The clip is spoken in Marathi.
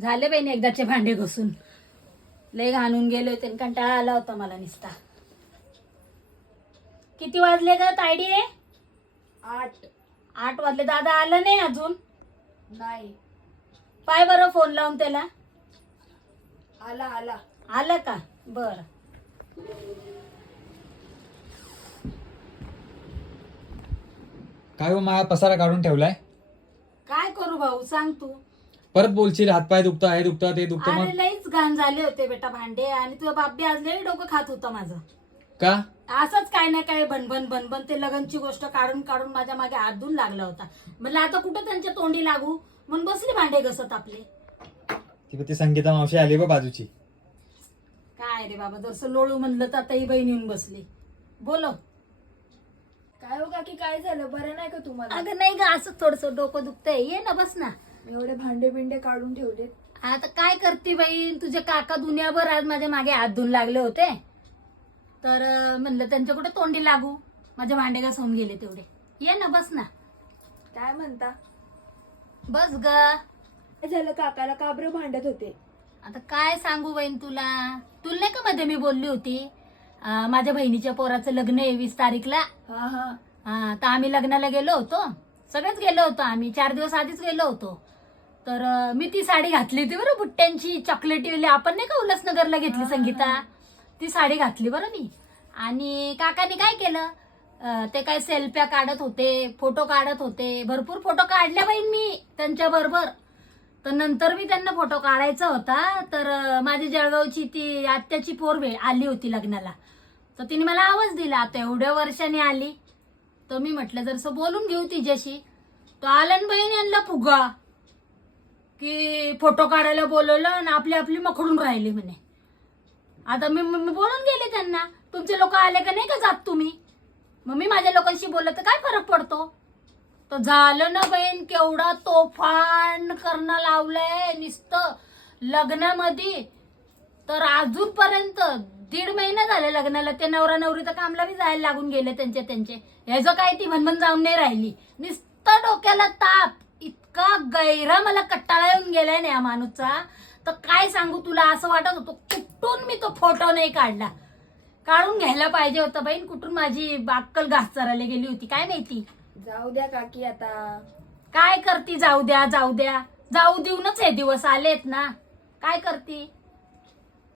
झाले बहिणी एकदाचे भांडे घासून. लय घाणून गेले होते, कंटाळा आला होता मला निसता. किती वाजले ग तायडी? 8 वाजले. दादा आला नाही अजून? नाही. पाय बरं फोन लावून त्याला. आला आलं का? बर. काय हो माया पसारा काढून ठेवलाय. काय करू भाऊ सांग तू. परत बोलशील हातपाय दुखता हे दुखता ते दुखतं. अरे मग लईच घाण झाले होते बेटा भांडे, आणि तुझा बाप बी आज लई डोकं खात होतं माझं. का असंच काय ना काय बनबन बनबन ते लग्नची गोष्ट काढून काढून माझ्या मागे हात धुवून लागला होता. म्हणलं आता कुठं त्यांच्या तोंडी लागू, म्हणून बसली भांडे घसत आपले. ती संगीता मावशी आली बा बाजूची. काय रे बाबा, जसं लोळू म्हणलं तर आता ही बहीण येऊन बसली. बोलो. काय हो काकी, काय झालं? बरं नाही का तुम्हाला? अगं नाही ग, असं थोडस डोकं दुखतंय. ये ना, बस ना. एवढे भांडे बिंडे काढून ठेवले. आता काय करते बाई, तुझे काका दुनियाभर आज माझ्या मागे हात धुवून लागले होते, तर म्हणलं त्यांच्या कुठे तोंडी लागू. माझे भांडे घासून गेले तेवढे. ये ना, बस ना. काय म्हणता? बस ग. काय झालं? काकाला का बरं भांडत होते? आता काय सांगू बहीण तुला नाही का मध्ये मी बोलली होती माझ्या बहिणीच्या पोराचं लग्न आहे 20 तारीखला. हा तर आम्ही लग्नाला गेलो होतो, सगळेच गेलो होतो आम्ही. 4 दिवस आधीच गेलो होतो. तर मी ती साडी घातली होती बरं, बुट्ट्यांची चॉकलेटी. आपण नाही का उल्हासनगरला घेतली संगीता, ती साडी घातली बरं मी. आणि काकाने काय केलं, ते काय सेल्फ्या काढत होते, फोटो काढत होते. भरपूर फोटो काढल्या बहीण मी त्यांच्या बरोबर. तर नंतर मी त्यांना फोटो काढायचा होता, तर माझी जळगावची ती आत्याची पोर आली होती लग्नाला. तर तिने मला आवाज दिला, आता एवढ्या वर्षांनी आली, तर मी म्हटलं जरसं बोलून घेऊ तिच्याशी. तो आलन बहीण यांना फुगा की फोटो काढायला बोलवलं आणि आपली आपली मखडून राहिली म्हणे. आता मी बोलून गेले त्यांना, तुमचे लोक आले का नाही का जात तुम्ही. मग मी माझ्या लोकांशी बोलत तर काय फरक पडतो. तर झालं ना बहीण, केवढा तोफान करणं लावलंय नुसतं लग्नामध्ये. तर अजूनपर्यंत 1.5 महिना झाले लग्नाला. ते नवरा नवरी तर कामला बी जायला लागून गेले त्यांचे. हे जो काय ती भनभन जाऊन नाही राहिली. नुसतं डोक्याला ताप. इतका गैरा मला कट्टाळा येऊन गेलाय ना या माणूसचा, तर काय सांगू तुला. असं वाटत होतं कुठून मी तो फोटो नाही काढला. काढून घ्यायला पाहिजे होतं बहीण. कुठून माझी अक्कल घास चरायला गेली होती काय माहिती. जाऊ द्या काकी, आता काय करती. जाऊ द्या जाऊ देऊनच हे दिवस आलेत ना. काय करती.